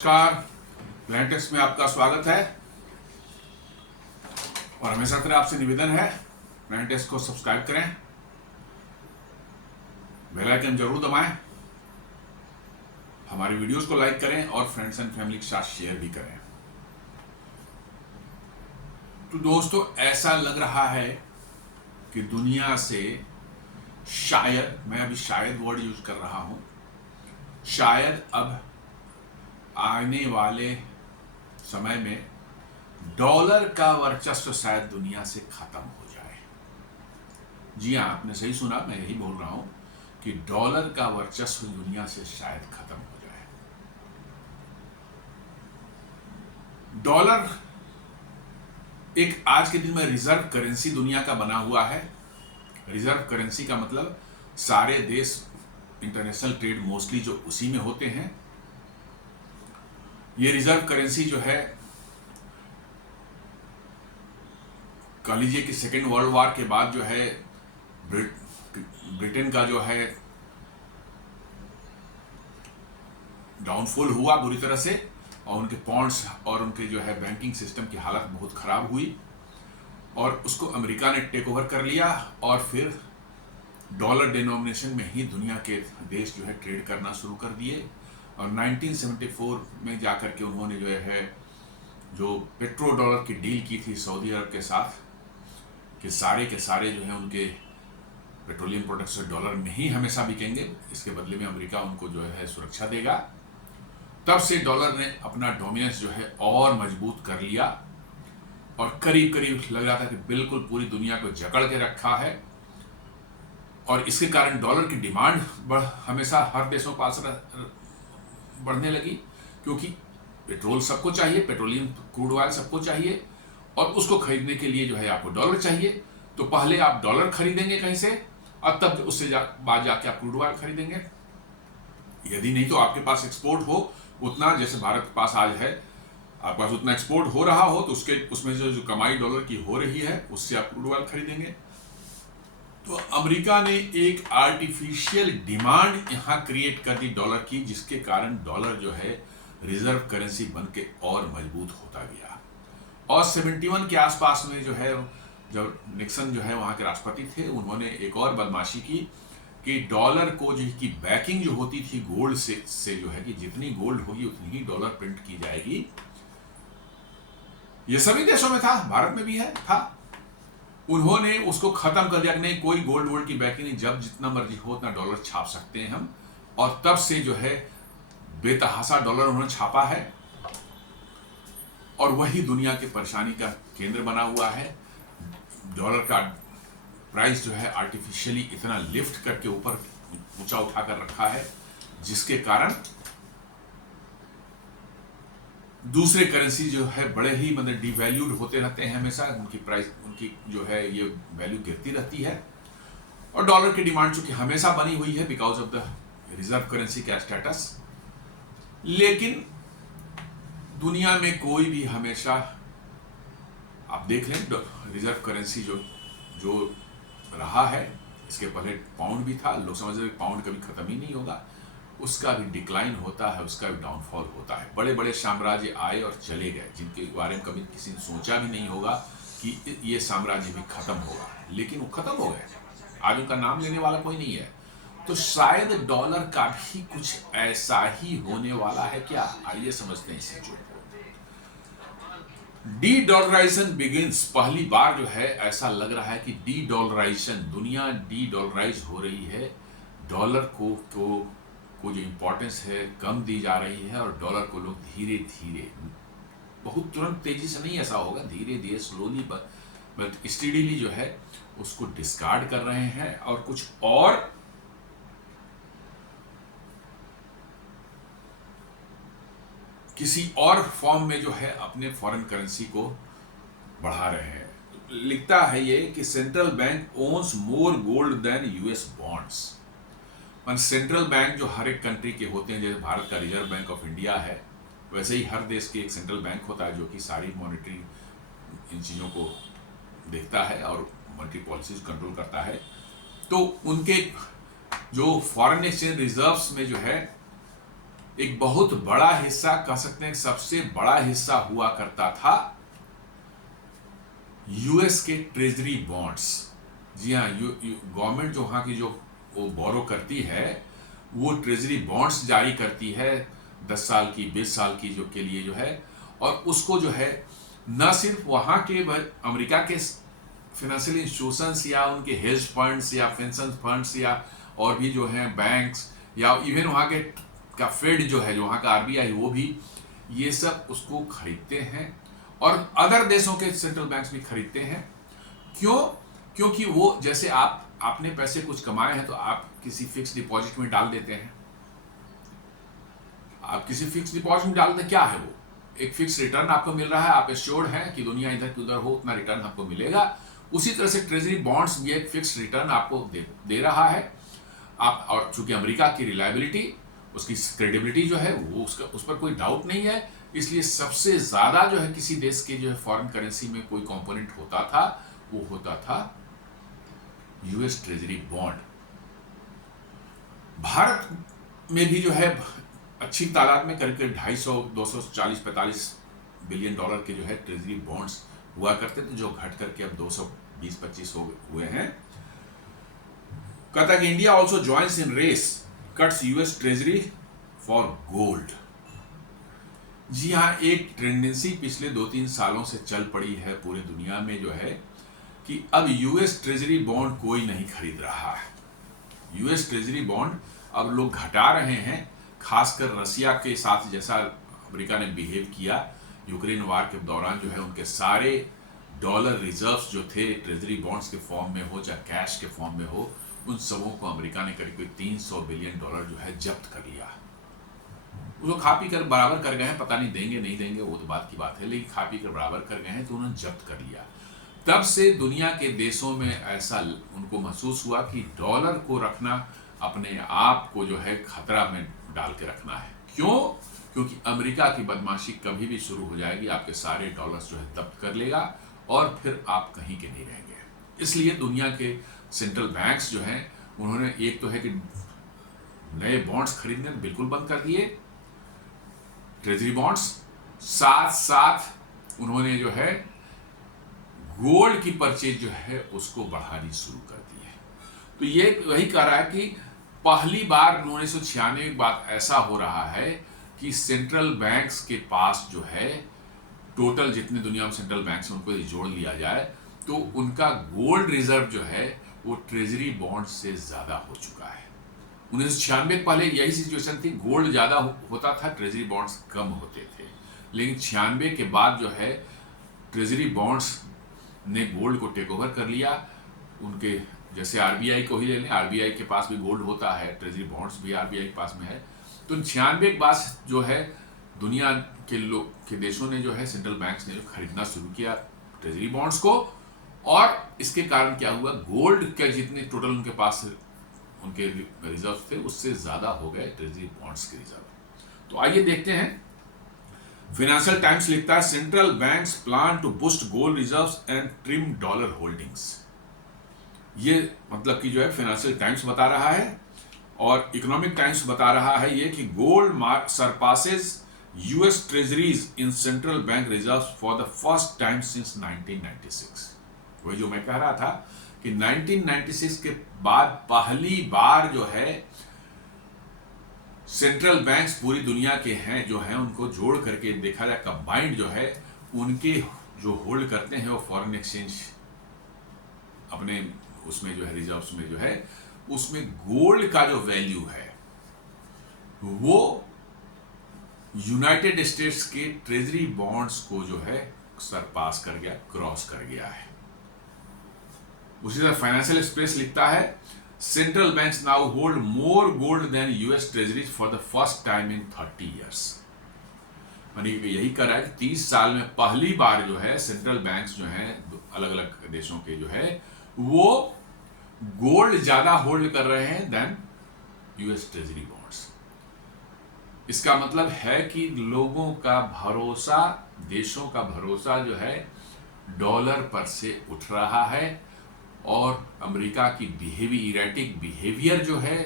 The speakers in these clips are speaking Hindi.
नमस्कार। प्लांटेक्स में आपका स्वागत है और हमेशा तरह आपसे निवेदन है प्लांटेक्स को सब्सक्राइब करें, बेल आइकन जरूर दबाएं, हमारी वीडियोस को लाइक करें और फ्रेंड्स एंड फैमिली के साथ शेयर भी करें। तो दोस्तों, ऐसा लग रहा है कि दुनिया से शायद, मैं अभी शायद वर्ड यूज कर रहा हूं, शायद अब आने वाले समय में डॉलर का वर्चस्व शायद दुनिया से खत्म हो जाए। जी हाँ, आपने सही सुना, मैं यही बोल रहा हूं कि डॉलर का वर्चस्व दुनिया से शायद खत्म हो जाए। डॉलर एक आज के दिन में रिजर्व करेंसी दुनिया का बना हुआ है। रिजर्व करेंसी का मतलब सारे देश इंटरनेशनल ट्रेड मोस्टली जो उसी में होते हैं। ये रिजर्व करेंसी जो है, कह लीजिए कि सेकेंड वर्ल्ड वॉर के बाद जो है ब्रिटेन का जो है डाउनफॉल हुआ बुरी तरह से, और उनके पॉन्ड्स और उनके जो है बैंकिंग सिस्टम की हालत बहुत खराब हुई और उसको अमेरिका ने टेक ओवर कर लिया और फिर डॉलर डिनोमिनेशन में ही दुनिया के देश जो है ट्रेड करना शुरू कर दिए। और 1974 में जाकर के उन्होंने जो पेट्रो डॉलर की डील की थी सऊदी अरब के साथ कि सारे के सारे जो है उनके पेट्रोलियम प्रोडक्ट्स डॉलर में ही हमेशा बिकेंगे, इसके बदले में अमेरिका उनको जो है सुरक्षा देगा। तब से डॉलर ने अपना डोमिनेंस जो है और मजबूत कर लिया और करीब करीब लग रहा था कि बिल्कुल पूरी दुनिया को जकड़ के रखा है। और इसके कारण डॉलर की डिमांड हमेशा हर देशों के पास बढ़ने लगी, क्योंकि पेट्रोल सबको चाहिए, पेट्रोलियम क्रूड ऑयल सबको चाहिए और उसको खरीदने के लिए जो है आपको डॉलर चाहिए। तो पहले आप डॉलर खरीदेंगे कहीं से और तब उससे बाद जाके आप क्रूड ऑयल खरीदेंगे। यदि नहीं तो आपके पास एक्सपोर्ट हो उतना, जैसे भारत के पास आज है, आपके पास उतना एक्सपोर्ट हो रहा हो तो उसमें जो कमाई डॉलर की हो रही है उससे आप क्रूड ऑयल खरीदेंगे। तो अमेरिका ने एक आर्टिफिशियल डिमांड यहां क्रिएट कर दी डॉलर की, जिसके कारण डॉलर जो है रिजर्व करेंसी बन के और मजबूत होता गया। और 71 के आसपास में जो है, जब निक्सन जो है वहां के राष्ट्रपति थे, उन्होंने एक और बदमाशी की कि डॉलर को जो की बैकिंग जो होती थी गोल्ड से जो है कि जितनी गोल्ड होगी उतनी ही डॉलर प्रिंट की जाएगी। ये सभी देशों में था, भारत में भी है था। उन्होंने उसको खत्म कर दिया कि नहीं, कोई गोल्ड की बैकिंग नहीं, जब जितना मर्जी हो उतना डॉलर छाप सकते हैं हम। और तब से जो है बेतहासा डॉलर उन्होंने छापा है और वही दुनिया की परेशानी का केंद्र बना हुआ है। डॉलर का प्राइस जो है आर्टिफिशियली इतना लिफ्ट करके ऊपर ऊंचा उठा कर रखा है, जिसके कारण दूसरे करेंसी जो है बड़े ही मतलब डिवैल्यूड होते रहते हैं, हमेशा उनकी प्राइस, उनकी जो है ये वैल्यू गिरती रहती है। और डॉलर की डिमांड चूंकि हमेशा बनी हुई है because of the reserve currency का स्टेटस। लेकिन दुनिया में कोई भी हमेशा, आप देख लें, रिजर्व करेंसी जो रहा है, इसके पहले पाउंड भी था, लोग समझ रहे पाउंड कभी खत्म ही नहीं होगा, उसका भी डिक्लाइन होता है, उसका भी डाउनफॉल होता है। बड़े बड़े साम्राज्य आए और चले गए, जिनके बारे में कभी किसी ने सोचा भी नहीं होगा कि ये साम्राज्य भी खत्म होगा, लेकिन वो खत्म हो गए। आज उनका नाम लेने वाला कोई नहीं है। तो शायद डॉलर का भी कुछ ऐसा ही होने वाला है क्या? आइए समझते हैं इस चीजों को। De dollarization begins. पहली बार जो है ऐसा लग रहा है कि डी डॉलराइजेशन, दुनिया डी डॉलराइज हो रही है। डॉलर को जो इंपॉर्टेंस है कम दी जा रही है और डॉलर को लोग धीरे धीरे, बहुत तुरंत तेजी से नहीं ऐसा होगा, धीरे धीरे स्लोली बट स्टडीली जो है उसको डिस्कार्ड कर रहे हैं और कुछ और किसी और फॉर्म में जो है अपने फॉरेन करेंसी को बढ़ा रहे हैं। लिखता है ये कि central bank owns more gold than US bonds. Central bank जो हर एक कंट्री के होते हैं, जैसे भारत का रिजर्व बैंक ऑफ इंडिया है, वैसे ही हर देश के एक सेंट्रल बैंक होता है जो कि सारी मॉनेटरी इन चीज़ों को देखता है और मॉनेटरी पॉलिसीज कंट्रोल करता है। तो उनके जो फॉरेन एक्सचेंज रिजर्व्स में जो है एक बहुत बड़ा हिस्सा, कह सकते हैं सबसे बड़ा हिस्सा हुआ करता था यूएस के ट्रेजरी बॉन्ड्स। जी हाँ, गवर्नमेंट जो वहाँ की जो वो बोरो करती है, वो ट्रेजरी बॉन्ड्स जारी करती है 10 साल की, 20 साल की जो के लिए जो है, और उसको जो है न सिर्फ वहाँ के अमेरिका के फाइनेंशियल इंस्टीट्यूशंस या उनके हेज फंड्स या पेंशन फंड्स या और भी जो हैं बैंक्स या इवन वहाँ के का फेड जो है, जो वहाँ का आरबीआई, वो भी ये सब उसको खरीदते हैं और अदर देशों के सेंट्रल बैंक्स भी खरीदते हैं। क्यों? क्योंकि वो जैसे आपने पैसे कुछ कमाए हैं तो आप किसी फिक्स डिपॉजिट में डाल देते हैं। आप किसी फिक्स डिपॉजिट में डालते, क्या है वो एक फिक्स रिटर्न आपको मिल रहा है, आप एश्योर्ड हैं कि दुनिया इधर की उधर हो उतना रिटर्न आपको मिलेगा। उसी तरह से ट्रेजरी बॉन्ड्स भी एक फिक्स रिटर्न आपको दे रहा है। आप, और चूंकि अमेरिका की रिलायबिलिटी, उसकी क्रेडिबिलिटी जो है वो उस पर कोई डाउट नहीं है, इसलिए सबसे ज्यादा जो है किसी देश के जो है फॉरेन करेंसी में कोई कंपोनेंट होता था, वो होता था यूएस ट्रेजरी बॉन्ड। भारत में भी जो है अच्छी तादाद में करीब 250, 240, 45 बिलियन डॉलर के जो है ट्रेजरी बॉन्ड्स हुआ करते थे, जो घट करके अब 220-25 हुए हैं। कहता है कि India also joins in race cuts US treasury for gold. जी हाँ, एक टेंडेंसी पिछले 2-3 सालों से चल पड़ी है पूरी दुनिया में जो है कि अब यूएस ट्रेजरी बॉन्ड कोई नहीं खरीद रहा है। यूएस ट्रेजरी बॉन्ड अब लोग घटा रहे हैं, खासकर रसिया के साथ जैसा अमेरिका ने बिहेव किया यूक्रेन वार के दौरान, जो है उनके सारे डॉलर रिजर्व्स जो थे ट्रेजरी बॉन्ड्स के फॉर्म में हो चाहे कैश के फॉर्म में हो, उन सबों को अमेरिका ने करीब 300 बिलियन डॉलर जो है जब्त कर लिया। उसको खा पी कर बराबर कर गए हैं, पता नहीं देंगे नहीं देंगे वो तो बात की बात है, लेकिन खा पी कर बराबर कर गए हैं तो उन्होंने जब्त कर लिया। तब से दुनिया के देशों में ऐसा उनको महसूस हुआ कि डॉलर को रखना अपने आप को जो है खतरा में डाल के रखना है। क्यों? क्योंकि अमेरिका की बदमाशी कभी भी शुरू हो जाएगी, आपके सारे डॉलर्स जो है जब्त कर लेगा और फिर आप कहीं के नहीं रहेंगे। इसलिए दुनिया के सेंट्रल बैंक्स जो हैं, उन्होंने एक तो है कि नए बॉन्ड्स खरीदने बिल्कुल बंद कर दिए, ट्रेजरी बॉन्ड्स, साथ साथ उन्होंने जो है गोल्ड की परचेज जो है उसको बढ़ानी शुरू कर दी है। तो ये वही कह रहा है कि पहली बार 1996 के बाद ऐसा हो रहा है कि सेंट्रल बैंक्स के पास जो है टोटल जितने दुनिया में सेंट्रल बैंक्स हैं उनको जोड़ लिया जाए तो उनका गोल्ड रिजर्व जो है वो ट्रेजरी बॉन्ड से ज्यादा हो चुका है। 1996 पहले यही सिचुएशन थी, गोल्ड ज्यादा होता था, ट्रेजरी बॉन्ड्स कम होते थे। लेकिन 96 के बाद जो है ट्रेजरी बॉन्ड्स ने गोल्ड को टेक ओवर कर लिया। उनके जैसे आरबीआई को ही ले लें, आरबीआई के पास भी गोल्ड होता है, ट्रेजरी बॉन्ड्स भी आरबीआई के पास में है। तो 96 के बाद जो है दुनिया के देशों ने जो है सेंट्रल बैंक्स ने जो खरीदना शुरू किया ट्रेजरी बॉन्ड्स को, और इसके कारण क्या हुआ, गोल्ड के जितने टोटल उनके पास उनके रिजर्व थे उससे ज्यादा हो गए ट्रेजरी बॉन्ड्स के रिजर्व। तो आइए देखते हैं। फाइनेंशियल टाइम्स लिखता है central banks plan to boost gold reserves and trim dollar holdings. ये मतलब कि जो है फाइनेंशियल टाइम्स बता रहा है और इकोनॉमिक टाइम्स बता रहा है ये कि gold mark surpasses US treasuries in central bank reserves for the first time since 1996। वही जो मैं कह रहा था कि 1996 के बाद पहली बार जो है सेंट्रल बैंक्स पूरी दुनिया के हैं जो हैं उनको जोड़ करके देखा जाए, कंबाइंड जो है उनके जो होल्ड करते हैं वो फॉरेन एक्सचेंज अपने उसमें जो है रिजर्व्स में जो है उसमें गोल्ड का जो वैल्यू है वो यूनाइटेड स्टेट्स के ट्रेजरी बॉन्ड्स को जो है सरपास कर गया, क्रॉस कर गया है। उसी तरह फाइनेंशियल एक्सप्रेस लिखता है central banks now hold more gold than US treasuries for the first time in 30 years. यानी यही कर रहा है कि 30 साल में पहली बार जो है सेंट्रल बैंक्स जो है अलग अलग देशों के जो है वो गोल्ड ज्यादा होल्ड कर रहे हैं देन यूएस ट्रेजरी बॉन्ड्स। इसका मतलब है कि लोगों का भरोसा, देशों का भरोसा जो है डॉलर पर से उठ रहा है और अमेरिका की इरेटिक बिहेवियर जो है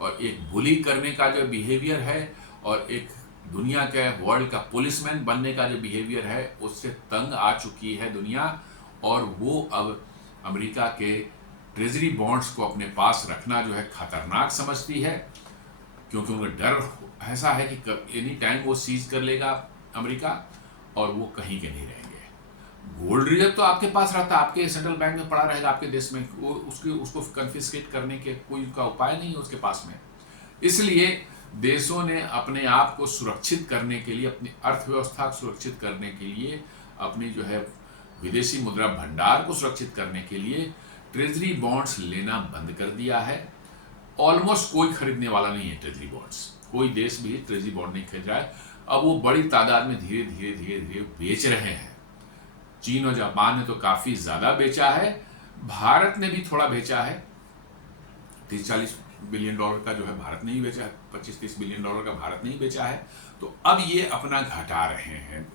और एक बुली करने का जो बिहेवियर है और एक दुनिया के वर्ल्ड का पुलिसमैन बनने का जो बिहेवियर है उससे तंग आ चुकी है दुनिया, और वो अब अमेरिका के ट्रेजरी बॉन्ड्स को अपने पास रखना जो है खतरनाक समझती है, क्योंकि उनका डर ऐसा है कि एनी टाइम वो सीज कर लेगा अमेरिका और वो कहीं के नहीं रहेंगे। गोल्ड रिजर्व तो आपके पास रहता है, आपके सेंट्रल बैंक में पड़ा रहेगा आपके देश में, वो उसको कन्फिस्केट करने के कोई का उपाय नहीं है उसके पास में। इसलिए देशों ने अपने आप को सुरक्षित करने के लिए, अपनी अर्थव्यवस्था को सुरक्षित करने के लिए, अपनी जो है विदेशी मुद्रा भंडार को सुरक्षित करने के लिए ट्रेजरी बॉन्ड्स लेना बंद कर दिया है। ऑलमोस्ट कोई खरीदने वाला नहीं है ट्रेजरी बॉन्ड्स, कोई देश भी ट्रेजरी बॉन्ड नहीं खरीद रहा है। अब वो बड़ी तादाद में धीरे धीरे धीरे धीरे बेच रहे हैं। चीन और जापान ने तो काफी ज्यादा बेचा है, भारत ने भी थोड़ा बेचा है। 30-40 बिलियन डॉलर का जो है भारत ने ही बेचा है, 25-30 बिलियन डॉलर का भारत ने ही बेचा है। तो अब ये अपना घटा रहे हैं,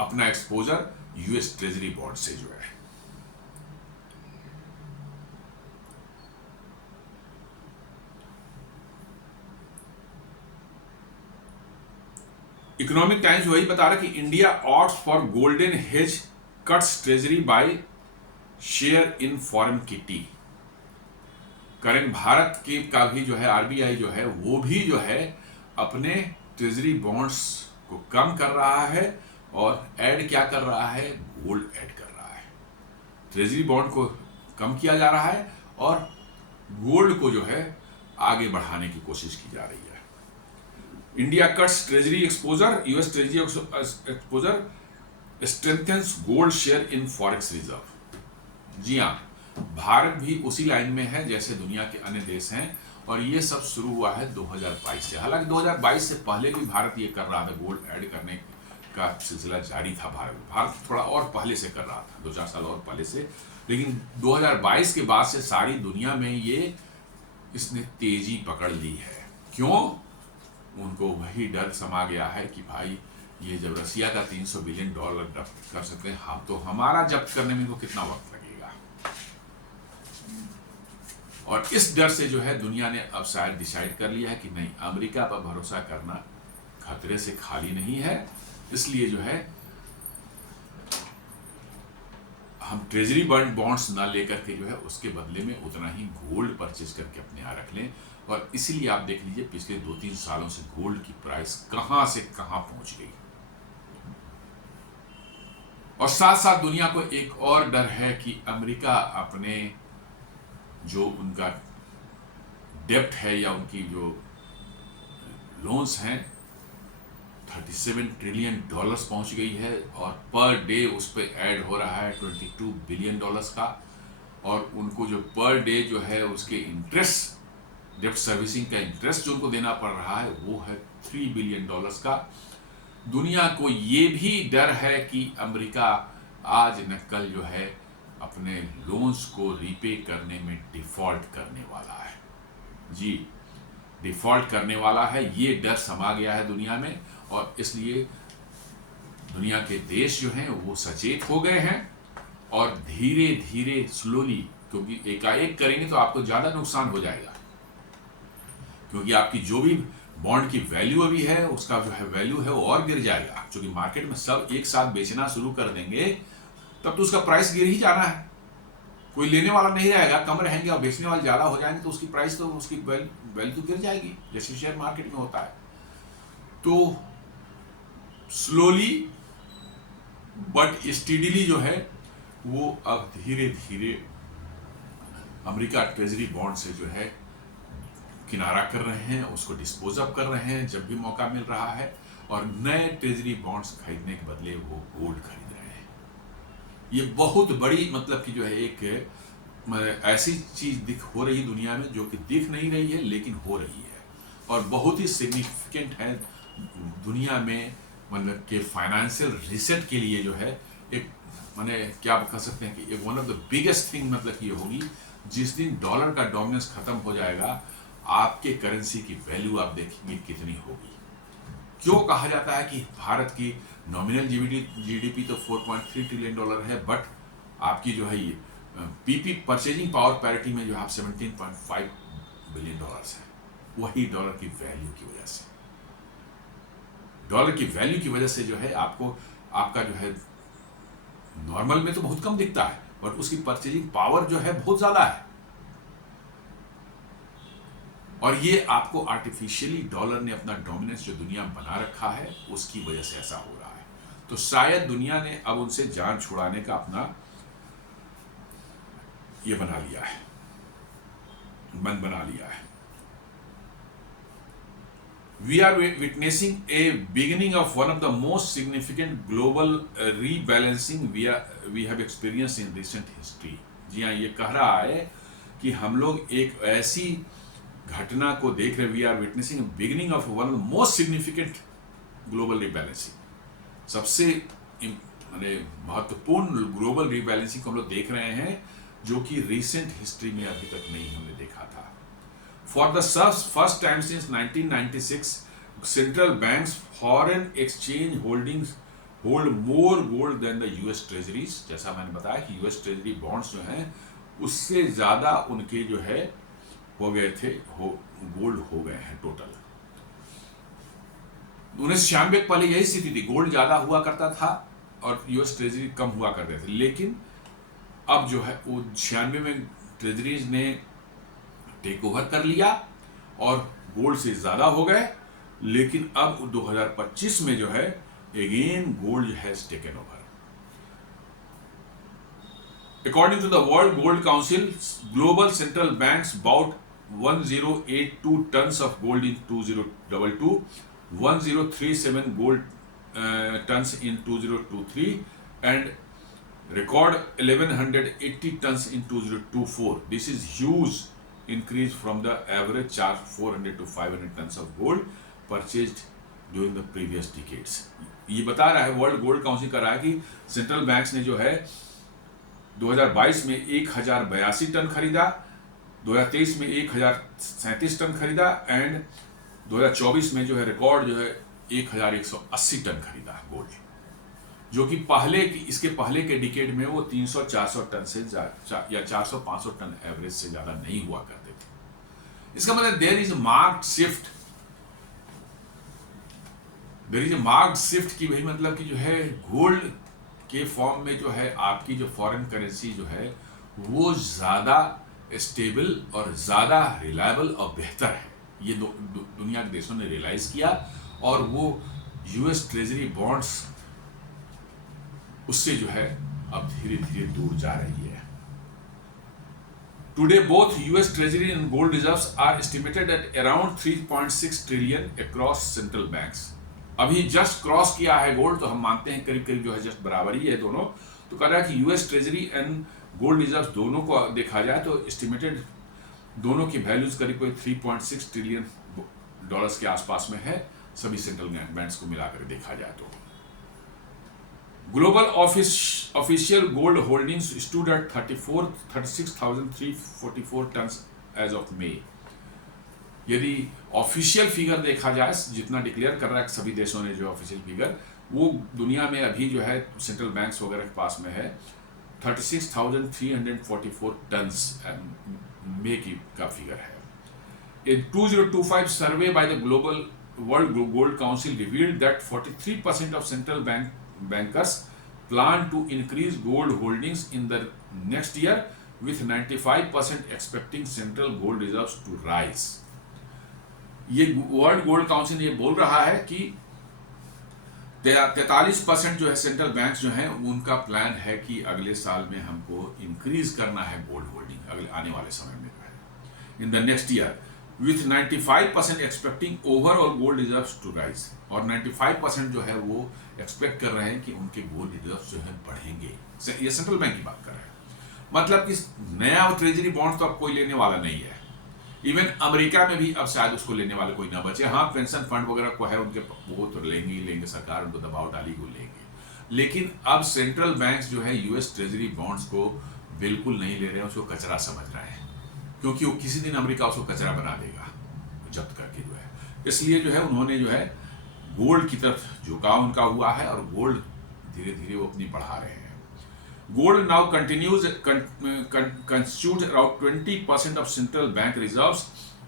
अपना एक्सपोजर यूएस ट्रेजरी बॉन्ड से जो है। इकोनॉमिक टाइम्स वही बता रहा कि India opts for golden hedge cuts treasury by share in foreign kitty. Current Bharat की का भी जो है आरबीआई जो है वो भी जो है अपने ट्रेजरी बॉन्ड्स को कम कर रहा है और ऐड क्या कर रहा है, गोल्ड ऐड कर रहा है। ट्रेजरी बॉन्ड को कम किया जा रहा है और गोल्ड को जो है आगे बढ़ाने की कोशिश की जा रही है। India cuts treasury exposure, US treasury exposure strengthens gold share in forex reserve. जी हाँ, भारत भी उसी लाइन में है जैसे दुनिया के अन्य देश हैं, और ये सब शुरू हुआ है 2022 से। हालांकि 2022 से पहले भी भारत ये कर रहा था, गोल्ड ऐड करने का सिलसिला जारी था। भारत थोड़ा और पहले से कर रहा था, 2-4 साल और पहले से, लेकिन 2022 के बाद से सारी दुनिया में ये इसने तेजी पकड़ ली है। क्यों? उनको वही डर समा गया है कि भाई ये जब रसिया का 300 बिलियन डॉलर जब्त कर सकते हैं हम, तो हमारा जब्त करने में तो कितना वक्त लगेगा। और इस डर से जो है दुनिया ने अब शायद डिसाइड कर लिया है कि नहीं, अमेरिका पर भरोसा करना खतरे से खाली नहीं है। इसलिए जो है हम ट्रेजरी बॉन्ड्स ना लेकर के जो है उसके बदले में उतना ही गोल्ड परचेज करके अपने यहाँ रख लें। और इसीलिए आप देख लीजिए पिछले 2-3 सालों से गोल्ड की प्राइस कहां से कहां पहुंच गई। और साथ साथ दुनिया को एक और डर है कि अमेरिका अपने जो उनका डेब्ट है या उनकी जो लोन्स हैं 37 ट्रिलियन डॉलर्स पहुंच गई है, और पर डे उस पर ऐड हो रहा है 22 बिलियन डॉलर्स का। और उनको जो पर डे जो है उसके इंटरेस्ट, डेब्ट सर्विसिंग का इंटरेस्ट जो उनको देना पड़ रहा है वो है 3 बिलियन डॉलर्स का। दुनिया को ये भी डर है कि अमेरिका आज न कल जो है अपने लोन्स को रीपे करने में डिफॉल्ट करने वाला है। जी, डिफॉल्ट करने वाला है, ये डर समा गया है दुनिया में। और इसलिए दुनिया के देश जो हैं वो सचेत हो गए हैं और धीरे धीरे स्लोली, क्योंकि एकाएक करेंगे तो आपको ज़्यादा नुकसान हो जाएगा, क्योंकि आपकी जो भी बॉन्ड की वैल्यू अभी है उसका जो है वैल्यू है वो और गिर जाएगा। क्योंकि मार्केट में सब एक साथ बेचना शुरू कर देंगे तब तो उसका प्राइस गिर ही जाना है, कोई लेने वाला नहीं रहेगा, कम रहेंगे और बेचने वाले ज़्यादा हो जाएंगे तो उसकी प्राइस तो उसकी वैल्यू गिर जाएगी, जैसे शेयर मार्केट में होता है। तो स्लोली बट स्टीडीली जो है वो अब धीरे धीरे अमेरिका ट्रेजरी बॉन्ड से जो है किनारा कर रहे हैं, उसको डिस्पोज अप कर रहे हैं जब भी मौका मिल रहा है, और नए ट्रेजरी बॉन्ड्स खरीदने के बदले वो गोल्ड खरीद रहे हैं। ये बहुत बड़ी मतलब कि जो है एक ऐसी चीज हो रही दुनिया में जो कि दिख नहीं रही है लेकिन हो रही है, और बहुत ही सिग्निफिकेंट है दुनिया में। मतलब कि फाइनेंशियल रिसेट के लिए जो है एक मैंने क्या कह सकते हैं कि एक one of the biggest thing मतलब ये होगी जिस दिन डॉलर का डोमिनेंस खत्म हो जाएगा, आपके करेंसी की वैल्यू आप देखेंगे कितनी होगी। क्यों कहा जाता है कि भारत की नॉमिनल जीडीपी तो 4.3 ट्रिलियन डॉलर है, बट आपकी जो है ये पीपी परचेजिंग पावर पैरिटी में जो है 17.5 बिलियन डॉलर्स है, वही डॉलर की वैल्यू की वजह से। डॉलर की वैल्यू की वजह से जो है आपको आपका जो है नॉर्मल में तो बहुत कम दिखता है, बट उसकी परचेजिंग पावर जो है बहुत ज़्यादा है। और ये आपको आर्टिफिशियली डॉलर ने अपना डोमिनेंस जो दुनिया में बना रखा है उसकी वजह से ऐसा हो रहा है। तो शायद दुनिया ने अब उनसे जान छुड़ाने का अपना ये बना लिया है, मन बना लिया है। We are witnessing a beginning of one of the most significant global rebalancing we have experienced in recent history। जी हाँ, ये कह रहा है कि हम लोग एक ऐसी घटना को देख रहे हैं, we are witnessing beginning of one of the most significant global rebalancing. सबसे माने महत्वपूर्ण ग्लोबल रीबैलेंसिंग को हम लोग देख रहे हैं जो कि रिसेंट हिस्ट्री में अभी तक नहीं हमने देखा था। For the first time since 1996, central banks foreign exchange holdings hold more gold than the US treasuries। जैसा मैंने बताया कि US treasury bonds जो हैं उससे ज़्यादा उनके जो है हो गए थे, गोल्ड हो गए हैं टोटल। 1996 पहले यही स्थिति थी, गोल्ड ज़्यादा हुआ करता था और US ट्रेजरी कम हुआ करते थे। लेकिन अब जो है वो 96 में ट्रेजरीज ने टेक ओवर कर लिया और गोल्ड से ज़्यादा हो गए। लेकिन अब 2025 में जो है again gold has taken over. According to the World Gold Council, global central banks bought 1082 tons of gold in 2022, 1037 gold tons in 2023, and record 1180 tons in 2024. This is huge increase from the average charge 400 to 500 tons of gold purchased during the previous decades। ये बता रहा है, वर्ल्ड गोल्ड काउंसिल कर रहा है कि सेंट्रल बैंक्स ने जो है 2022 में 1082 टन खरीदा, 2023 में 1037 टन खरीदा एंड 2024 में जो है रिकॉर्ड जो है 1180 टन खरीदा गोल्ड, जो कि इसके पहले के डिकेड में वो 300-400 टन से या 400-500 टन एवरेज से ज़्यादा नहीं हुआ करते थे। इसका मतलब देयर इज मार्क्ड शिफ्ट की, वही मतलब कि जो है गोल्ड के फॉर्म में जो है आपकी जो फॉरेन करेंसी जो है वो ज़्यादा स्टेबल और ज़्यादा रिलायबल और बेहतर है। ये दुनिया के देशों ने रियलाइज़ किया और वो यूएस ट्रेजरी बॉन्ड्स उससे जो है अब धीरे धीरे दूर जा रही है। Today both US treasury and gold reserves are estimated at around 3.6 trillion across central banks. अभी जस्ट क्रॉस किया है गोल्ड, तो हम मानते हैं करीब करीब जो है जस्ट बराबर ही है दोनों। तो कह रहा है कि US treasury and gold reserve दोनों को देखा जाए तो एस्टिमेटेड दोनों की वैल्यूज करीब करीब 3.6 ट्रिलियन डॉलर्स के आसपास में है, सभी सेंट्रल बैंक्स को मिलाकर देखा जाए तो। Global official gold holdings stood at 36,344 tons as of May. यदि ऑफिशियल फिगर देखा जाए, जितना डिक्लेयर कर रहा है सभी देशों ने जो ऑफिशियल फिगर, वो दुनिया में अभी जो है सेंट्रल बैंक्स वगैरह के पास में है 36,344 टन्स मे का फिगर है। A 2025 survey by the Global World Gold Council revealed that 43% of central bankers plan to increase gold holdings in the next year, with 95% expecting central gold reserves to rise। ये वर्ल्ड गोल्ड काउंसिल ये बोल रहा है कि 43% जो है सेंट्रल बैंक्स जो हैं उनका प्लान है कि अगले साल में हमको इंक्रीज करना है गोल्ड होल्डिंग, अगले आने वाले समय में in the next year, with 95% expecting overall gold reserves to rise। और 95% जो है वो एक्सपेक्ट कर रहे हैं कि उनके गोल्ड रिजर्व्स जो है बढ़ेंगे। ये सेंट्रल बैंक की बात कर रहे हैं। मतलब कि नया ट्रेजरी बॉन्ड तो अब कोई लेने वाला नहीं है। इवन अमेरिका में भी अब शायद उसको लेने वाले कोई ना बचे। हाँ, पेंशन फंड वगैरह को है उनके, वो तो लेंगे, सरकार उनको दबाव डाली वो लेंगे। लेकिन अब सेंट्रल बैंक्स जो है यूएस ट्रेजरी बॉन्ड्स को बिल्कुल नहीं ले रहे हैं, उसको कचरा समझ रहे हैं, क्योंकि वो किसी दिन अमेरिका उसको कचरा बना देगा जब्त करके जो है। इसलिए जो है उन्होंने जो है गोल्ड की तरफ झुकाव उनका हुआ है और गोल्ड धीरे धीरे वो अपनी बढ़ा रहे हैं। Gold now continues constitute around 20% of central bank reserves,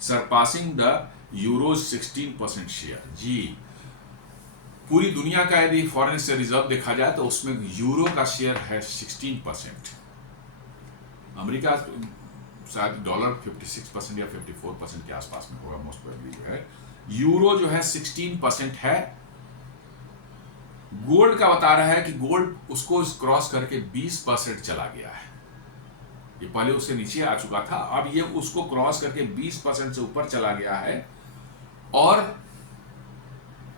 surpassing the euro's 16% share. जी, पूरी दुनिया का यदि फॉरेन से रिजर्व देखा जाए तो उसमें यूरो का शेयर है 16%, अमेरिका शायद डॉलर 56% या 54% के आसपास में होगा मोस्ट प्रोबेबली जो है, यूरो जो है 16% है। गोल्ड का बता रहा है कि गोल्ड उसको क्रॉस करके 20% चला गया है, ये पहले उससे नीचे आ चुका था, अब ये उसको क्रॉस करके 20% से ऊपर चला गया है और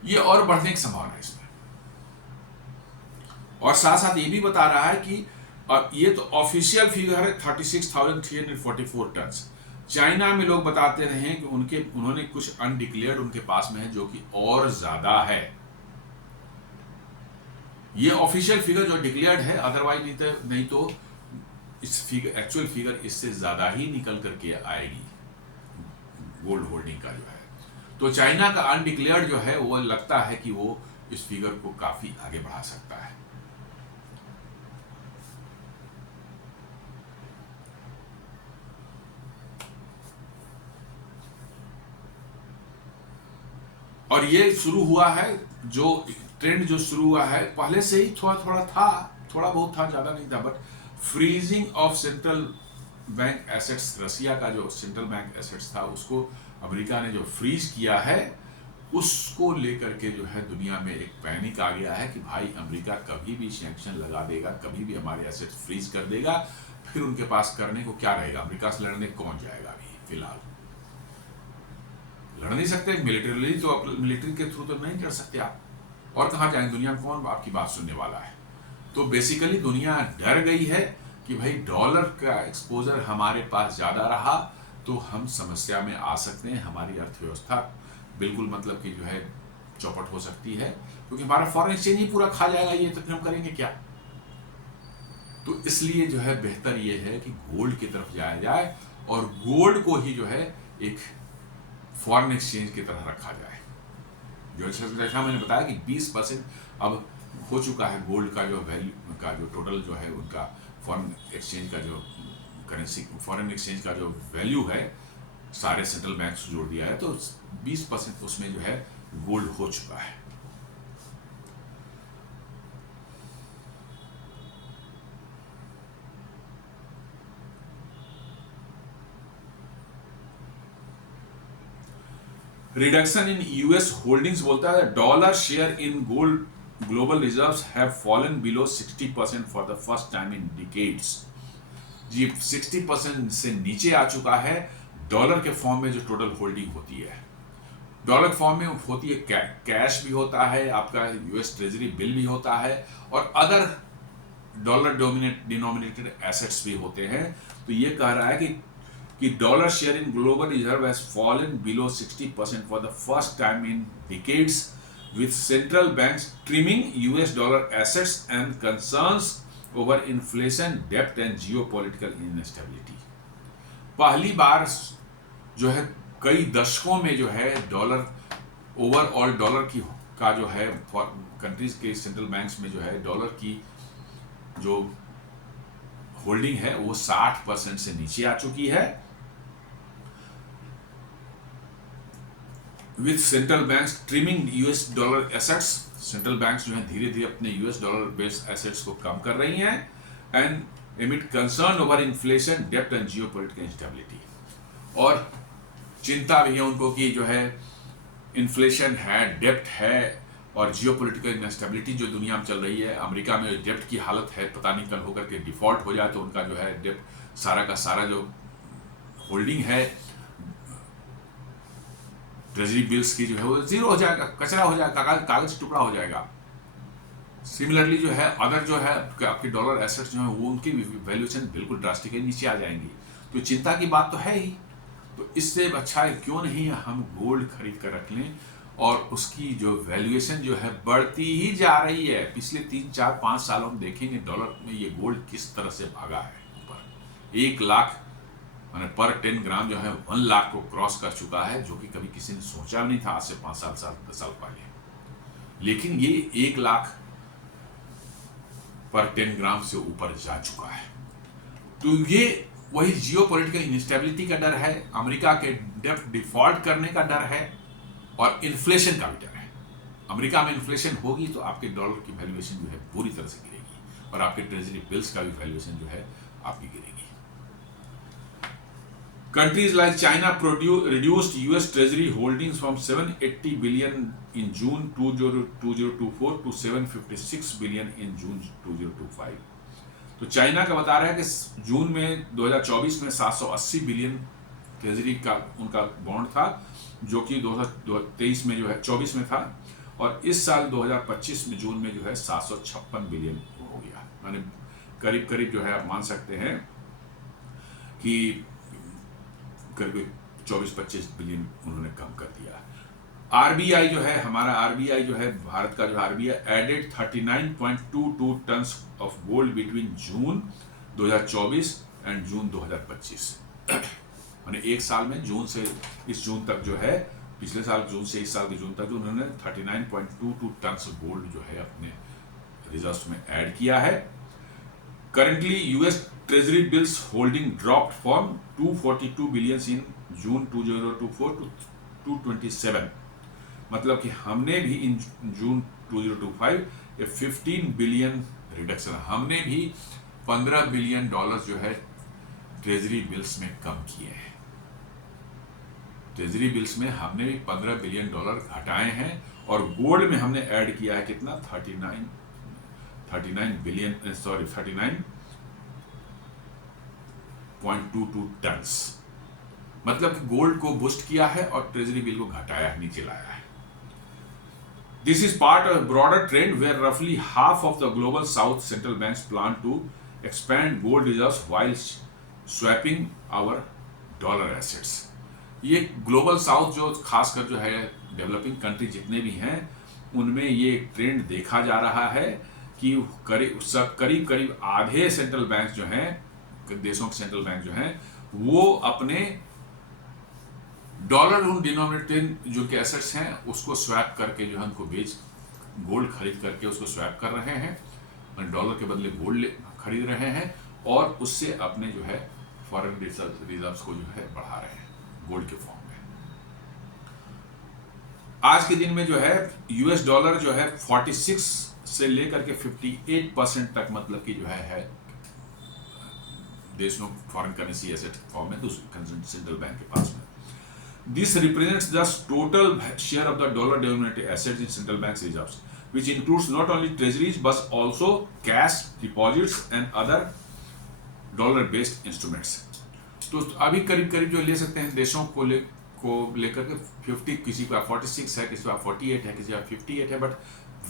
ये और बढ़ने की संभावना है इसमें। और साथ साथ ये भी बता रहा है कि ये तो ऑफिशियल फिगर है 36,344 टन। चाइना में लोग बताते रहे कि उन्होंने कुछ अनडिक्लेयर्ड उनके पास में है जो कि और ज्यादा है। ये ऑफिशियल फिगर जो डिक्लेयर्ड है, अदरवाइज नहीं तो इस फिगर एक्चुअल फिगर इससे ज्यादा ही निकल करके आएगी गोल्ड होल्डिंग का जो है। तो चाइना का अनडिक्लेयर्ड जो है वो लगता है कि वो इस फिगर को काफी आगे बढ़ा सकता है। और ये शुरू हुआ है, जो ट्रेंड जो शुरू हुआ है पहले से ही थोड़ा थोड़ा था, थोड़ा बहुत था, ज्यादा नहीं था, but freezing of central bank assets, Russia का जो सेंट्रल बैंक एसेट्स था उसको अमेरिका ने जो फ्रीज किया है, उसको लेकर के जो है दुनिया में एक पैनिक आ गया है कि भाई अमेरिका कभी भी सैंक्शन लगा देगा, कभी भी हमारे एसेट्स फ्रीज कर देगा, फिर उनके पास करने को क्या रहेगा, अमेरिका से लड़ने कौन जाएगा। अभी फिलहाल लड़ नहीं सकते मिलिट्रीली, तो मिलिट्री के थ्रू तो नहीं लड़ सकते आप, और कहाँ जाएंगे, दुनिया में कौन आपकी बात सुनने वाला है। तो बेसिकली दुनिया डर गई है कि भाई डॉलर का एक्सपोजर हमारे पास ज्यादा रहा तो हम समस्या में आ सकते हैं, हमारी अर्थव्यवस्था बिल्कुल मतलब कि जो है चौपट हो सकती है, क्योंकि हमारा फॉरेन एक्सचेंज ही पूरा खा जाएगा ये, तो फिर हम करेंगे क्या। तो इसलिए जो है बेहतर ये है कि गोल्ड की तरफ जाया जाए और गोल्ड को ही जो है एक फॉरेन एक्सचेंज की तरह रखा जाए। जो जैसा मैंने बताया कि 20% अब हो चुका है गोल्ड का जो वैल्यू का जो टोटल जो है उनका फॉरेन एक्सचेंज का जो करेंसी, फॉरेन एक्सचेंज का जो वैल्यू है सारे सेंट्रल बैंक से जोड़ दिया है, तो 20% उसमें जो है गोल्ड हो चुका है। रिडक्शन इन यूएस होल्डिंग्स बोलता है dollar share in gold global reserves have fallen below 60% for the first time in decades. जी 60% से नीचे आ चुका है डॉलर के फॉर्म में जो टोटल होल्डिंग होती है। डॉलर फॉर्म में होती है, कैश भी होता है, आपका यूएस ट्रेजरी बिल भी होता है और अदर डॉलर डिनोमिनेटेड एसेट्स भी होते हैं। तो ये कह रहा है कि dollar share in global reserve has fallen below 60% for the first time in decades with central banks trimming US dollar assets and concerns over inflation, debt and geopolitical instability। पहली बार जो है कई दशकों में जो है डॉलर ओवरऑल डॉलर की का जो है कंट्रीज के सेंट्रल बैंक्स में जो है डॉलर की जो होल्डिंग है वो 60% से नीचे आ चुकी है। With central banks trimming US dollar assets, central banks जो है धीरे धीरे अपने यूएस डॉलर बेस्ड एसेट्स को कम कर रही हैं एंड एमिड कंसर्न ओवर इन्फ्लेशन, डेब्ट एंड जियोपॉलिटिकल इंस्टेबिलिटी। और चिंता भी है उनको कि जो है इन्फ्लेशन है, डेब्ट है और जियोपॉलिटिकल इंस्टेबिलिटी जो दुनिया में चल रही है। अमेरिका में डेब्ट की हालत है, पता नहीं कल होकर के डिफॉल्ट हो जाए तो उनका जो है डेब्ट सारा का सारा जो होल्डिंग है ट्रेजरी बिल्स की जो है वो जीरो हो जाएगा, कचरा हो जाएगा, कागज टुकड़ा हो जाएगा। सिमिलरली जो है अदर जो है आपके डॉलर एसेट्स जो है वो उनकी वैल्यूएशन बिल्कुल ड्रास्टिकली नीचे आ जाएंगी। तो चिंता की बात तो है ही। तो इससे अच्छा है क्यों नहीं हम गोल्ड खरीद कर रख लें और उसकी जो वैल्यूएशन जो है बढ़ती ही जा रही है। पिछले 3, 4, 5 सालों में देखेंगे डॉलर में ये गोल्ड किस तरह से भागा है ऊपर। 1 लाख मैंने पर 10 ग्राम जो है 1 लाख को क्रॉस कर चुका है, जो कि कभी किसी ने सोचा नहीं था आज से 5 साल 10 साल पहले। लेकिन ये 1 लाख पर 10 ग्राम से ऊपर जा चुका है। तो ये वही जियोपॉलिटिकल इंस्टेबिलिटी का डर है, अमेरिका के डेब्ट डिफॉल्ट करने का डर है और इन्फ्लेशन का भी डर है। अमेरिका में इन्फ्लेशन होगी तो आपके डॉलर की वैल्यूएशन जो है पूरी तरह से गिरेगी और आपके ट्रेजरी बिल्स का भी वैल्यूएशन जो है आपकी गिरेगी। Countries like China reduced US Treasury holdings from 780 billion in June 2024 to 756 billion in June 2025। तो चाइना का बता रहा है कि जून में 2024 में 780 बिलियन ट्रेजरी का उनका बॉन्ड था, जो कि 2023 में जो है 24 में था, और इस साल 2025 में जून में जो है 756 बिलियन हो गया। माने करीब करीब जो है आप मान सकते हैं कि करीब 24-25 बिलियन उन्होंने कम कर दिया। आरबीआई जो है, हमारा आरबीआई जो है, भारत का जो RBI added 39.22 tons of gold between June 2024 and June 2025। माने एक साल में जून से इस जून तक जो है, पिछले साल जून से इस साल के जून तक उन्होंने 39.22 टन्स गोल्ड जो है अपने रिजर्व्स में ऐड किया है। Currently, US Treasury bills holding dropped from 242 billion in June 2024 to 227। मतलब कि हमने भी इन जून 2025 ये 15 बिलियन रिडक्शन, हमने भी 15 बिलियन डॉलर जो है ट्रेजरी बिल्स में कम किए हैं। ट्रेजरी बिल्स में हमने भी 15 बिलियन डॉलर घटाए हैं और गोल्ड में हमने ऐड किया है कितना, 39.22 टन्स। मतलब कि गोल्ड को बूस्ट किया है और ट्रेजरी बिल को घटाया है, नीचे लाया है। This is part of broader trend where रफली half of the global south central banks plan to expand gold reserves while swapping our dollar assets. ये ग्लोबल साउथ जो खासकर जो है डेवलपिंग कंट्री जितने भी हैं उनमें ये ट्रेंड देखा जा रहा है कि करीब करीब आधे सेंट्रल बैंक जो हैं, देशों के सेंट्रल बैंक जो हैं, वो अपने डॉलर डिनोमिनेटेड जो के एसेट्स हैं उसको स्वैप करके जो है उनको बेच, गोल्ड खरीद करके उसको स्वैप कर रहे हैं, डॉलर के बदले गोल्ड खरीद रहे हैं और उससे अपने जो है फॉरेन रिजर्व्स को जो है बढ़ा रहे हैं गोल्ड के फॉर्म में। आज के दिन में जो है यूएस डॉलर जो है 46 से लेकर के 58% तक, मतलब कि जो है देशों फॉरेन करेंसी एसेट फॉर्म में दूसरे सेंट्रल बैंक के पास में। This represents the total share of the dollar denominated assets in central bank reserves which includes not only treasuries but also cash deposits and other dollar based instruments. तो अभी करीब करीब जो ले सकते हैं देशों को लेकर के 50, किसी का 46 है, किसी का 48 है, किसी का 58 है, बट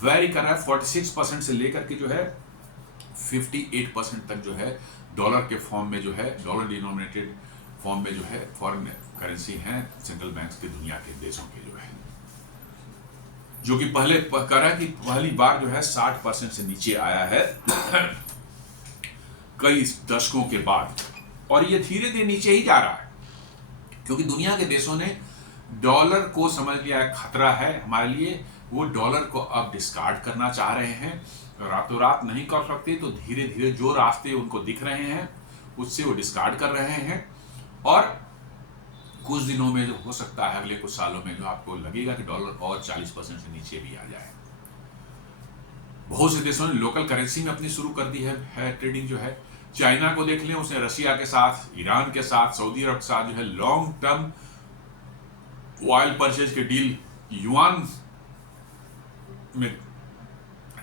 वेरी कर रहा है 46% से लेकर के जो है 58% तक जो है डॉलर के फॉर्म में जो है, डॉलर डिनोमिनेटेड फॉर्म में जो है फॉरेन करेंसी हैं सेंट्रल बैंक्स की दुनिया के देशों के जो है, जो कि पहले कह रहा है कि पहली बार जो है 60% से नीचे आया है कई दशकों के बाद, और ये धीरे धीरे नीचे ही जा रहा है क्योंकि दुनिया के देशों ने डॉलर को समझ लिया है खतरा है हमारे लिए। वो डॉलर को अब डिस्कार्ड करना चाह रहे हैं, रातों रात नहीं कर सकते, तो धीरे धीरे जो रास्ते उनको दिख रहे हैं उससे वो डिस्कार्ड कर रहे हैं और कुछ दिनों में जो हो सकता है अगले कुछ सालों में जो आपको लगेगा कि डॉलर और 40% से नीचे भी आ जाए। बहुत से देशों ने लोकल करेंसी में अपनी शुरू कर दी है ट्रेडिंग जो है। चाइना को देख लें, उसने रशिया के साथ, ईरान के साथ, सऊदी अरब के साथ जो है लॉन्ग टर्म ऑयल परचेज के डील, युआन में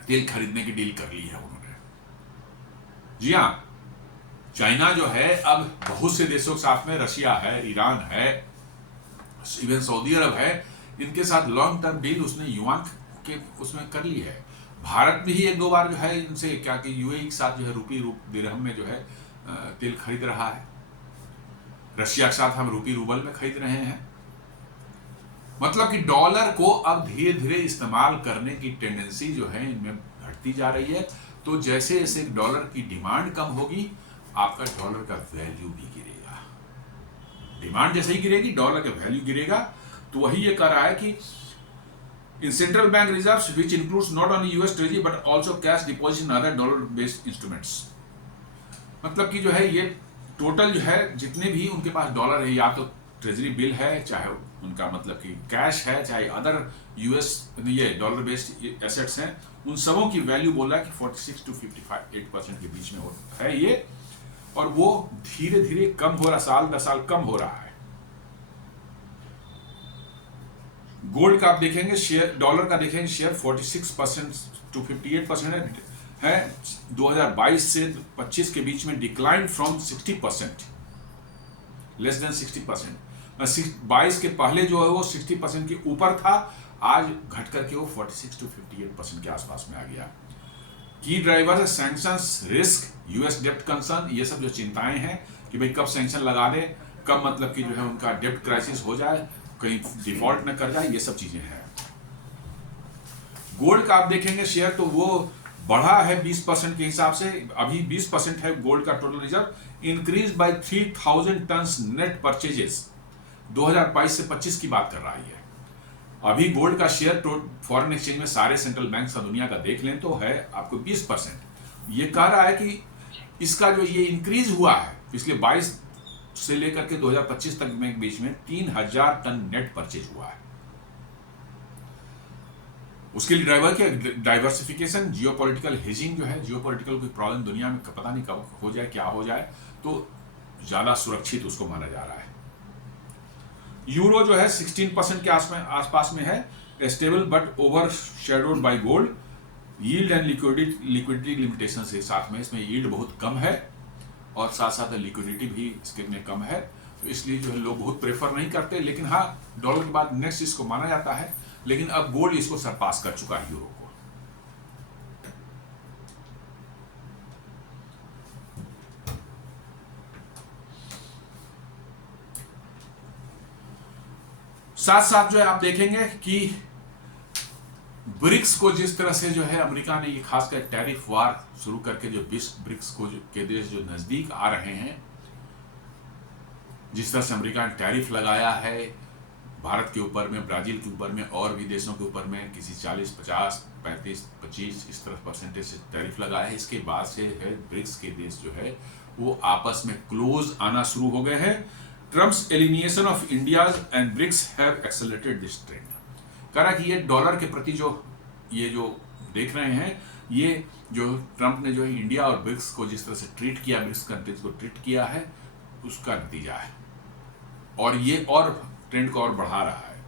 तेल खरीदने की डील कर ली है उन्होंने। जी हाँ, चाइना जो है अब बहुत से देशों के साथ में, रशिया है, ईरान है, इवन सऊदी अरब है, इनके साथ लॉन्ग टर्म डील उसने युआन के उसमें कर ली है। भारत भी एक दो बार जो है इनसे क्या कि यूएई के साथ जो है रूपी दिरहम में जो है तेल खरीद रहा है। रशिया के साथ हम रूपी रूबल में खरीद रहे हैं। मतलब कि डॉलर को अब धीरे धीरे इस्तेमाल करने की टेंडेंसी जो है इनमें घटती जा रही है। तो जैसे जैसे डॉलर की डिमांड कम होगी आपका डॉलर का वैल्यू भी गिरेगा। डिमांड जैसे ही गिरेगी डॉलर का वैल्यू गिरेगा। तो वही ये कह रहा है कि in central bank reserves which includes not only US treasury but also cash deposits in other dollar based instruments। मतलब कि जो है ये टोटल जो है जितने भी उनके पास डॉलर है, या तो ट्रेजरी बिल है, चाहे उनका मतलब कि कैश है, चाहे अदर यूएस ये डॉलर बेस्ड एसेट्स हैं, उन सबों की वैल्यू बोल रहा है कि 46 to 58% के बीच में है ये, और वो धीरे धीरे कम हो रहा, साल दर साल कम हो रहा है। गोल्ड का आप देखेंगे शेयर, डॉलर का देखेंगे शेयर 46% to 58% है 2022 से 25 के बीच में, डिक्लाइन फ्रॉम 60%, लेस देन 60%। 22 के पहले जो है वो 60% के ऊपर था, आज घट करके वो 46 to 58% के आसपास में आ गया। की ड्राइवर है सैंक्शंस, रिस्क, यूएस डेप्ट कंसर्न, ये सब जो चिंताएं हैं कि भाई कब सैंक्शन लगा दे, कब मतलब कि जो है उनका डेप्ट क्राइसिस हो जाए, कहीं डिफॉल्ट न कर जाए, ये सब चीजें हैं। गोल्ड का आप देखेंगे शेयर तो वो बढ़ा है 20% के हिसाब से, अभी 20% है गोल्ड का total reserve, increase by 3000 tons net purchases, 2022 से 25 की बात कर रहा है। अभी गोल्ड का शेयर फॉरेन एक्सचेंज में सारे सेंट्रल बैंक का दुनिया का देख लें तो है आपको 20%। ये कह रहा है कि इसका जो ये इंक्रीज हुआ है पिछले 22 से लेकर के 2025 तक में बीच में 3000 टन नेट परचेज हुआ है। उसके लिए ड्राइवर क्या, डाइवर्सिफिकेशन, जियोपॉलिटिकल हेजिंग जो है, जियोपॉलिटिकल कोई प्रॉब्लम दुनिया में पता नहीं कब हो जाए, क्या हो जाए, तो ज्यादा सुरक्षित उसको माना जा रहा है। यूरो जो है 16% के आसपास में है, stable but over shadowed by gold, yield and liquidity limitation से साथ में, इसमें यील्ड बहुत कम है और साथ साथ लिक्विडिटी भी इसके में कम है, तो इसलिए जो है लोग बहुत प्रेफर नहीं करते। लेकिन हाँ, डॉलर के बाद नेक्स्ट इसको माना जाता है, लेकिन अब गोल्ड इसको सरपास कर चुका है यूरो को। साथ साथ जो है आप देखेंगे कि ब्रिक्स को जिस तरह से जो है अमेरिका ने ये खासकर टैरिफ वार शुरू करके जो ब्रिक्स को के देश जो नजदीक आ रहे हैं, जिस तरह से अमेरिका ने टैरिफ लगाया है भारत के ऊपर में, ब्राजील के ऊपर में, और भी देशों के ऊपर में किसी 40, 50, 35, 25 इस तरह परसेंटेज से टैरिफ लगाया है, इसके बाद से है ब्रिक्स के देश जो है वो आपस में क्लोज आना शुरू हो गए हैं। Trump's elimination of India and BRICS have accelerated this trend. कह रहा कि ये डॉलर के प्रति जो ये जो देख रहे हैं, ये जो ट्रम्प ने जो है इंडिया और ब्रिक्स को जिस तरह से ट्रीट किया, ब्रिक्स कंट्रीज को ट्रीट किया है, उसका नतीजा है, और ये और ट्रेंड को और बढ़ा रहा है।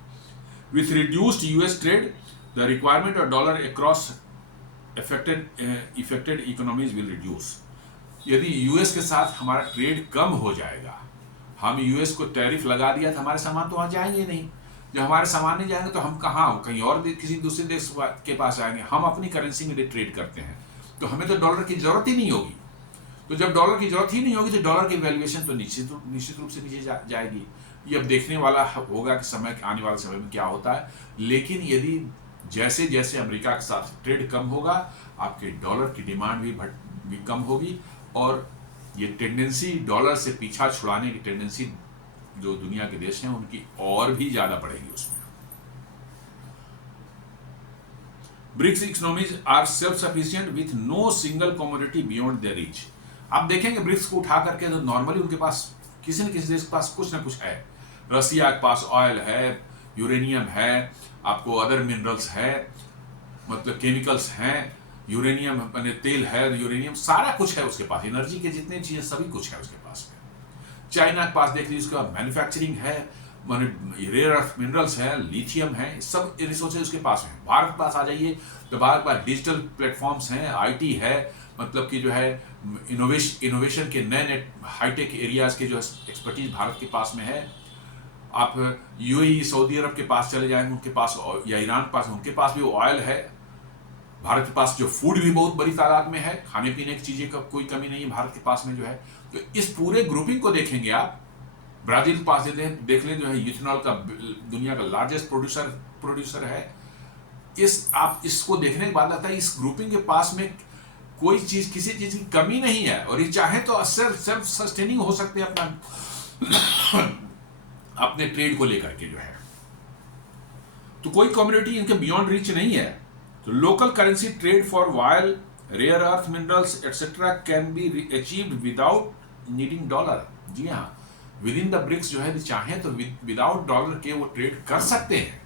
With reduced US trade, the requirement of dollar across affected economies will reduce. यदि यूएस के साथ हमारा ट्रेड कम हो जाएगा, हम यूएस को टैरिफ लगा दिया तो हमारे सामान तो वहां जाएंगे नहीं, जब हमारे सामान नहीं जाएंगे तो हम कहाँ, कहीं और किसी दूसरे देश के पास आएंगे। हम अपनी करेंसी में ट्रेड करते हैं, तो हमें तो डॉलर की जरूरत ही नहीं होगी। तो जब डॉलर की जरूरत ही नहीं होगी तो डॉलर की वैल्यूएशन तो निश्चित रूप से नीचे जाएगी। ये अब देखने वाला होगा कि समय आने वाले समय में क्या होता है। लेकिन यदि जैसे जैसे अमेरिका के साथ ट्रेड कम होगा, आपके डॉलर की डिमांड भी कम होगी, और ये टेंडेंसी डॉलर से पीछा छुड़ाने की टेंडेंसी जो दुनिया के देश हैं उनकी और भी ज्यादा बढ़ेगी उसमें। BRICS economies are self sufficient with no single commodity beyond their reach. आप देखेंगे ब्रिक्स को उठा करके तो नॉर्मली उनके पास किसी न किसी देश के पास कुछ ना कुछ है। रसिया के पास ऑयल है, यूरेनियम है, आपको अदर मिनरल्स है, मतलब केमिकल्स हैं, यूरेनियम मैंने तेल है, यूरेनियम सारा कुछ है उसके पास, एनर्जी के जितने चीजें सभी कुछ है उसके पास में। चाइना के पास देख लीजिए, उसका मैन्युफैक्चरिंग है, रेयर अर्थ मिनरल्स है, लिथियम है, सब रिसोर्सेज उसके पास है। भारत के पास आ जाइए तो भारत के पास डिजिटल प्लेटफॉर्म्स हैं, आईटी है, मतलब कि जो है इनोवेशन के नए हाईटेक एरियाज के जो एक्सपर्टीज भारत के पास में है। आप यूएई, सऊदी अरब के पास चले जाएंगे, उनके पास, या ईरान के पास, उनके पास भी ऑयल है। भारत के पास जो फूड भी बहुत बड़ी तादाद में है, खाने पीने की चीजें का कोई कमी नहीं है भारत के पास में जो है। तो इस पूरे ग्रुपिंग को देखेंगे आप, ब्राजील के पास देख लें जो है इथेनॉल का दुनिया का लार्जेस्ट प्रोड्यूसर है। आप इसको देखने के बाद लगता है इस ग्रुपिंग के पास में कोई चीज, किसी चीज की कमी नहीं है, और ये चाहे तो सेल्फ सस्टेनिंग हो सकते हैं अपने ट्रेड को लेकर के जो है। तो कोई कम्युनिटी इनके बियॉन्ड रीच नहीं है। तो local currency trade for oil, rare earth minerals etcetera can be achieved without needing dollar. जी हाँ, विद इन द ब्रिक्स जो है चाहें तो विदाउट डॉलर के वो ट्रेड कर सकते हैं।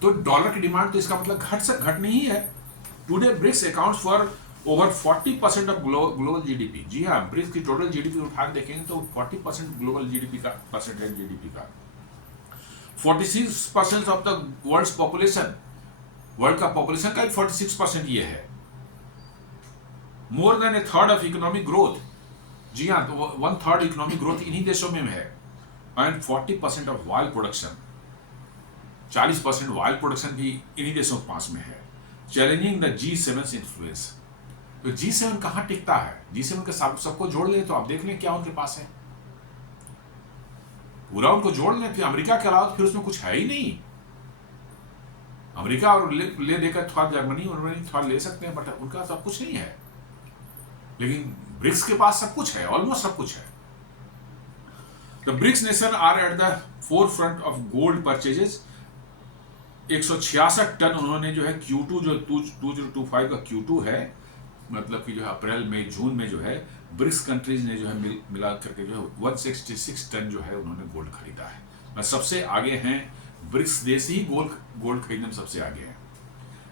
तो डॉलर की डिमांड तो इसका मतलब घट नहीं है। Today BRICS accounts for over 40% of global GDP. जी हाँ, ब्रिक्स की टोटल जीडीपी उठा के देखेंगे तो 40% ग्लोबल जीडीपी का परसेंटेज जीडीपी का। 46% of the world population, world का पॉपुलेशन का 46% ये है। More than a third of economic growth. जी हाँ, तो 1/3 इकोनॉमिक ग्रोथ इन्हीं देशों में है। And 40% of oil production, 40% oil production भी इन्हीं देशों के पास में है। Challenging the G7 influence. तो G7 कहां टिकता है? G7 के सबको जोड़ ले तो आप देख लें क्या उनके पास है, पूरा उनको जोड़ लें। फिर अमेरिका के अलावा फिर उसमें कुछ है ही नहीं। अमेरिका और ले देकर थोड़ा जर्मनी थोड़ा ले सकते हैं, बट उनका सब कुछ नहीं है। लेकिन ब्रिक्स के पास सब कुछ है, ऑलमोस्ट सब कुछ है। The BRICS nation are at the forefront of gold purchases. 166 ton उन्होंने जो है Q2 जो 2025 का Q2 है, मतलब कि जो है अप्रैल मई जून में जो है ब्रिक्स कंट्रीज ने जो है मिला करके जो है 166 टन जो है उन्होंने गोल्ड खरीदा है। सबसे आगे हैं ब्रिक्स देश ही गोल्ड खरीदने में सबसे आगे हैं।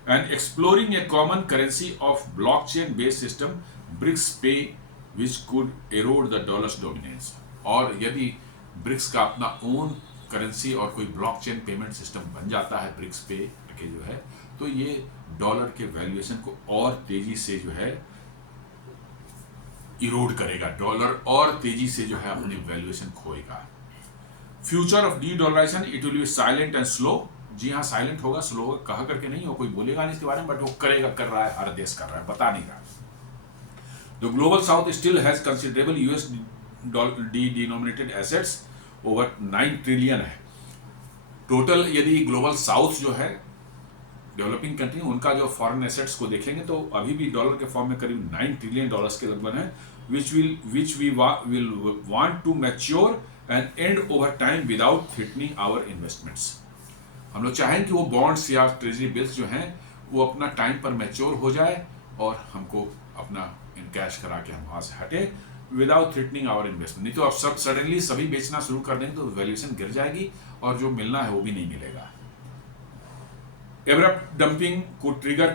And exploring a common currency of blockchain based system BRICS pay which could erode the dollar's dominance. और यदि ब्रिक्स का अपना ओन करेंसी और कोई ब्लॉकचेन पेमेंट सिस्टम बन जाता है ब्रिक्स पे के जो है, तो ये डॉलर के वैल्यूएशन को और तेजी से जो है इरोड करेगा। डॉलर और तेजी से जो है अपनी वैल्यूएशन खोएगा। Future of de dollarisation it will be silent and slow. जी हाँ, साइलेंट होगा, स्लो होगा, कहा करके नहीं हो, कोई बोलेगा नहीं इसके बारे में, बट वो करेगा, कर रहा है, हर देश कर रहा है, बता नहीं रहा। The global south still has considerable US D denominated assets, over 9 trillion है टोटल। यदि ग्लोबल साउथ जो है डेवलपिंग कंट्री, उनका जो फॉरेन एसेट्स को देखेंगे तो अभी भी डॉलर के फॉर्म में करीब 9 ट्रिलियन डॉलर्स के लगभग है, which we will want to mature and and over time without threatening our investments. हम लोग चाहें कि वो बॉन्ड्स या ट्रेजरी बिल्स जो हैं वो अपना टाइम पर मैच्योर हो जाए और हमको अपना इनकैश करा के हम वहां से हटे विदाउट थ्रेटनिंग आवर इन्वेस्टमेंट। नहीं तो अब सब सडनली सभी बेचना शुरू कर देंगे तो वैल्यूएशन गिर जाएगी और जो मिलना है वो भी नहीं मिलेगा। Abrupt dumping could trigger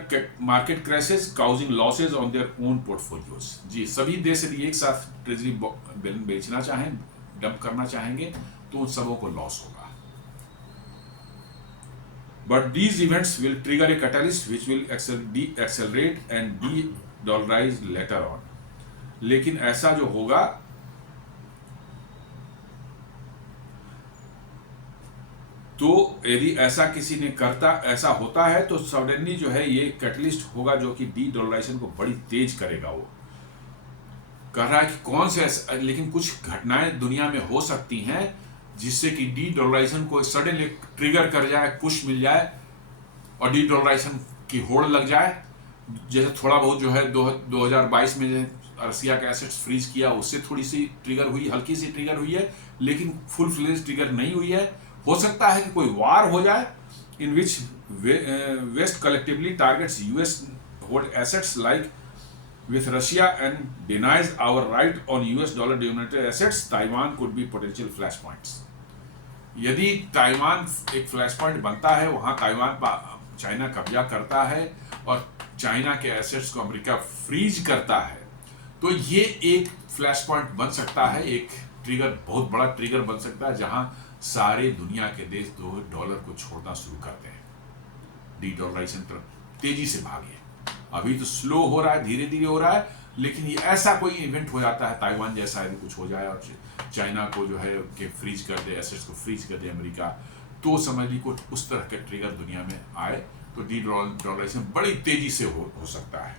market crashes causing losses on their own portfolios। जी, सभी देश यदि एक साथ ट्रेजरी बेचना चाहें, डंप करना चाहेंगे तो उन सबों को लॉस होगा। But these events will trigger a catalyst which will accelerate and de-dollarize later on। लेकिन ऐसा जो होगा तो यदि ऐसा किसी ने ऐसा होता है तो सडनली जो है ये कैटलिस्ट होगा जो कि डी डॉलराइजेशन को बड़ी तेज करेगा। वो कह रहा है कि कौन से लेकिन कुछ घटनाएं दुनिया में हो सकती हैं जिससे कि डी डॉलराइजेशन को सडनली ट्रिगर कर जाए, पुश मिल जाए और डी डॉलराइजेशन की होड़ लग जाए। जैसे थोड़ा बहुत जो है 2022 में रसिया का एसेट्स फ्रीज किया, उससे थोड़ी सी ट्रिगर हुई, हल्की सी ट्रिगर हुई है, लेकिन फुल फ्लेज ट्रिगर नहीं हुई है। हो सकता है कि कोई वार हो जाए in which west collectively targets US hold assets like with Russia and denies our right on US dollar denominated assets. Taiwan could be potential flash points. यदि ताइवान एक फ्लैश पॉइंट बनता है, वहां ताइवान पर चाइना कब्जा करता है और चाइना के एसेट्स को अमेरिका फ्रीज करता है, तो ये एक फ्लैश पॉइंट बन सकता है, एक ट्रिगर, बहुत बड़ा ट्रिगर बन सकता है जहां सारे दुनिया के देश डॉलर को छोड़ना शुरू करते हैं, डी डॉलराइजेशन पर तेजी से भागे। अभी तो स्लो हो रहा है, धीरे धीरे हो रहा है, लेकिन ये ऐसा कोई इवेंट हो जाता है ताइवान जैसा यदि कुछ हो जाए और चाइना को जो है कि फ्रीज कर दे, एसेट्स को फ्रीज कर दे अमेरिका, तो समझ ली कुछ उस तरह के ट्रिगर दुनिया में आए तो डी डॉलराइजेशन बड़ी तेजी से हो सकता है।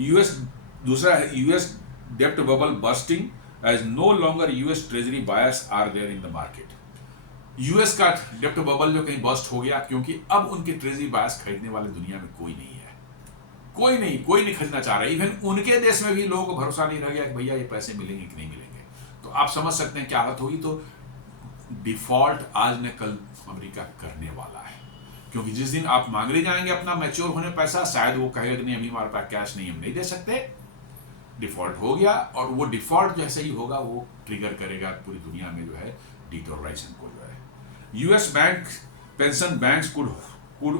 यूएस दूसरा है यूएस डेप्ट bubble bursting as no longer US treasury buyers are there in the market। US का डेप्ट बबल जो कहीं बस्ट हो गया क्योंकि अब उनके ट्रेजरी बायर्स खरीदने वाले दुनिया में कोई नहीं है, कोई नहीं खरीदना चाह रहा है। इवन उनके देश में भी लोगों को भरोसा नहीं रह गया कि भैया ये पैसे मिलेंगे कि नहीं मिलेंगे। तो आप समझ सकते हैं क्या हालत होगी। तो डिफॉल्ट आज न कल अमेरिका करने वाला है, क्योंकि जिस दिन आप मांगने जाएंगे अपना मैच्योर होने पैसा, शायद वो कहेगा कि नहीं अभी हमारे पास कैश नहीं, हम नहीं दे सकते। डिफॉल्ट हो गया, और वो डिफॉल्ट जैसे ही होगा वो ट्रिगर करेगा पूरी दुनिया में जो है डीडॉलराइजेशन को जो है। US bank pension banks could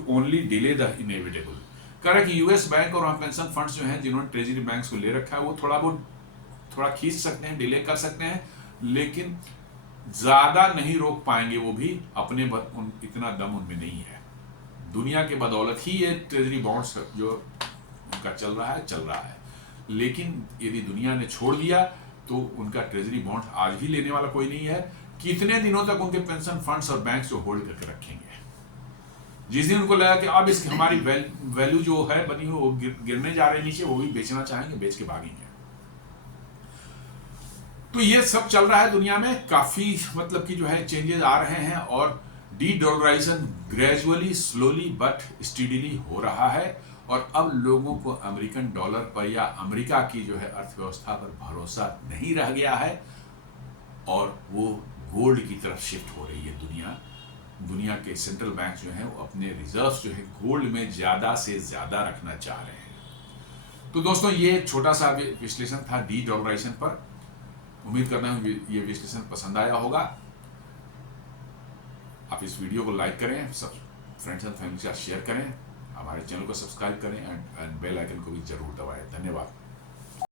only delay the inevitable. कह रहा है कि यूएस बैंक और वहाँ पेंशन फंड्स जो हैं जिन्होंने ट्रेजरी बैंक्स को ले रखा है वो थोड़ा खींच सकते हैं, डिले कर सकते हैं, लेकिन ज्यादा नहीं रोक पाएंगे वो भी, इतना दम उनमें नहीं है। दुनिया के बदौलत ही ये ट्रेजरी बॉन्ड्स जो उनका चल रहा है, लेकिन यदि दुनिया ने छोड़ दिया तो उनका ट्रेजरी बॉन्ड आज भी लेने वाला कोई नहीं है। कितने दिनों तक उनके पेंशन फंड्स और बैंक्स जो होल्ड करके रखेंगे? जिस दिन उनको लगा कि अब इसकी हमारी वैल्यू जो है बनी हुई वो गिरने जा रही है नीचे, वो भी बेचना चाहेंगे, बेच के भागेंगे। तो ये सब चल रहा है दुनिया में, काफी मतलब कि जो है चेंजेस आ रहे हैं, और D-dollarisation gradually, slowly but steadily हो रहा है, और अब लोगों को अमेरिकन डॉलर पर या अमेरिका की जो है अर्थव्यवस्था पर भरोसा नहीं रह गया है, और वो गोल्ड की तरफ शिफ्ट हो रही है दुनिया के सेंट्रल बैंक जो है वो अपने रिजर्व्स जो है गोल्ड में ज्यादा से ज्यादा रखना चाह रहे हैं। तो दोस्तों ये छोटा सा विश्लेषण था डी-डॉलराइजेशन पर। उम्मीद करता हूं ये विश्लेषण पसंद आया होगा। आप इस वीडियो को लाइक करें, सब फ्रेंड्स एंड फैमिली के साथ शेयर करें, हमारे चैनल को सब्सक्राइब करें, एंड बेल आइकन को भी जरूर दबाएं। धन्यवाद।